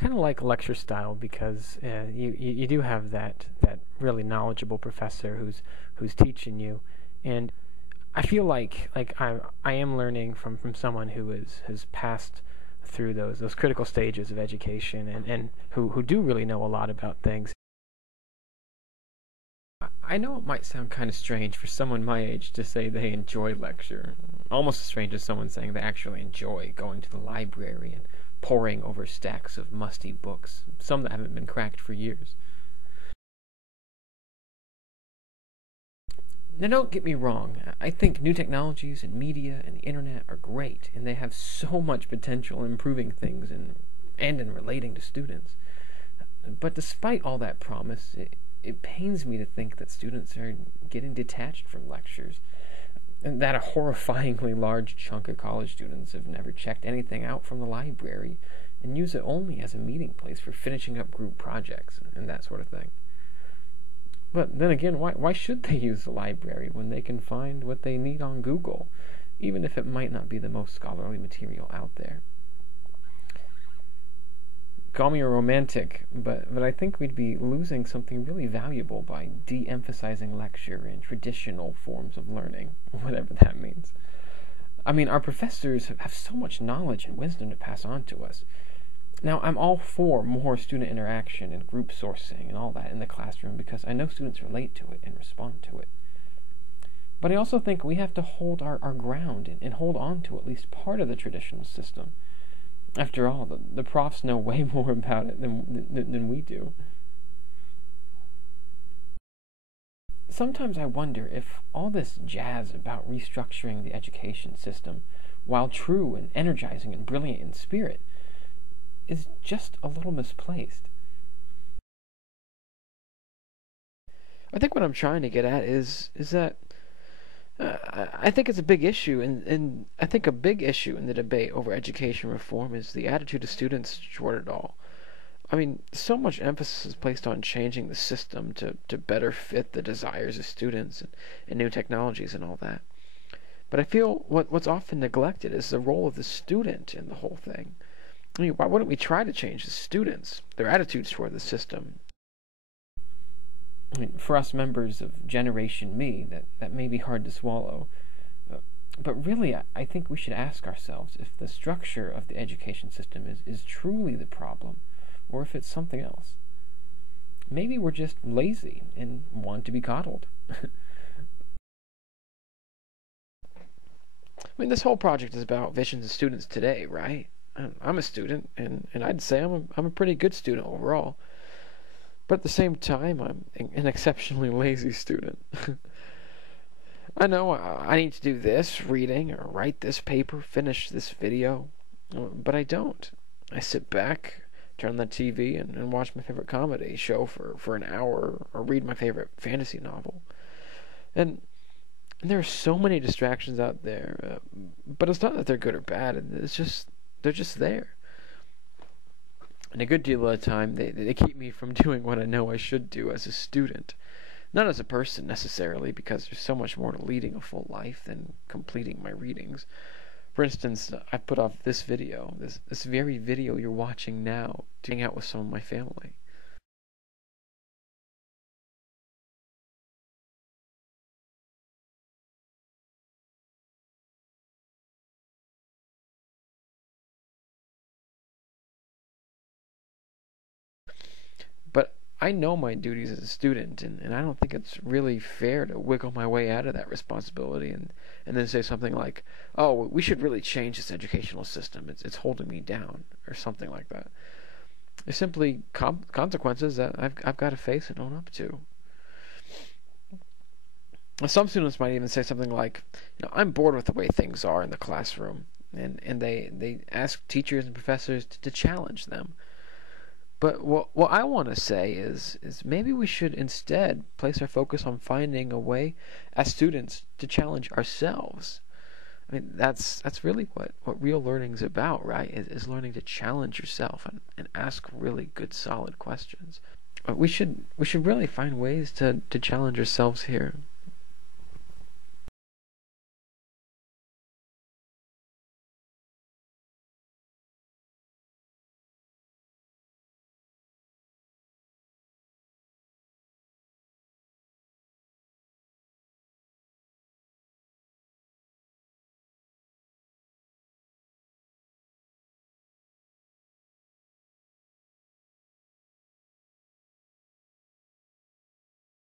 kind of like lecture style because you do have that really knowledgeable professor who's teaching you, and I feel like I am learning from someone who has passed through those critical stages of education and who do really know a lot about things. I know it might sound kind of strange for someone my age to say they enjoy lecture, almost as strange as someone saying they actually enjoy going to the library and poring over stacks of musty books, some that haven't been cracked for years. Now, don't get me wrong. I think new technologies and media and the internet are great, and they have so much potential in improving things and in relating to students. But despite all that promise, it pains me to think that students are getting detached from lectures, and that a horrifyingly large chunk of college students have never checked anything out from the library and use it only as a meeting place for finishing up group projects and that sort of thing. But then again, why should they use the library when they can find what they need on Google, even if it might not be the most scholarly material out there? Call me a romantic, but I think we'd be losing something really valuable by de-emphasizing lecture and traditional forms of learning, whatever that means. I mean, our professors have so much knowledge and wisdom to pass on to us. Now, I'm all for more student interaction and group sourcing and all that in the classroom because I know students relate to it and respond to it. But I also think we have to hold our ground and hold on to at least part of the traditional system. After all, the profs know way more about it than we do. Sometimes I wonder if all this jazz about restructuring the education system, while true and energizing and brilliant in spirit, is just a little misplaced. I think what I'm trying to get at is that I think it's a big issue, and I think a big issue in the debate over education reform is the attitude of students toward it all. I mean, so much emphasis is placed on changing the system to better fit the desires of students and new technologies and all that. But I feel what's often neglected is the role of the student in the whole thing. I mean, why wouldn't we try to change the students, their attitudes toward the system? I mean, for us members of Generation Me, that may be hard to swallow. But really, I think we should ask ourselves if the structure of the education system is truly the problem, or if it's something else. Maybe we're just lazy and want to be coddled. I mean, this whole project is about visions of students today, right? I'm a student, and I'd say I'm a pretty good student overall. But at the same time, I'm an exceptionally lazy student. I know I need to do this reading or write this paper, finish this video, but I don't. I sit back, turn on the TV, and watch my favorite comedy show for an hour, or read my favorite fantasy novel. And there are so many distractions out there, but it's not that they're good or bad. It's just they're just there. And a good deal of the time, they keep me from doing what I know I should do as a student. Not as a person, necessarily, because there's so much more to leading a full life than completing my readings. For instance, I put off this video, this very video you're watching now, to hang out with some of my family. But I know my duties as a student, and I don't think it's really fair to wiggle my way out of that responsibility and then say something like, oh, we should really change this educational system. It's holding me down, or something like that. There's simply consequences that I've got to face and own up to. Some students might even say something like, I'm bored with the way things are in the classroom, and they ask teachers and professors to challenge them. But what I want to say is maybe we should instead place our focus on finding a way as students to challenge ourselves. I mean, that's really what real learning's about, right? Is learning to challenge yourself and ask really good, solid questions. We should really find ways to challenge ourselves here.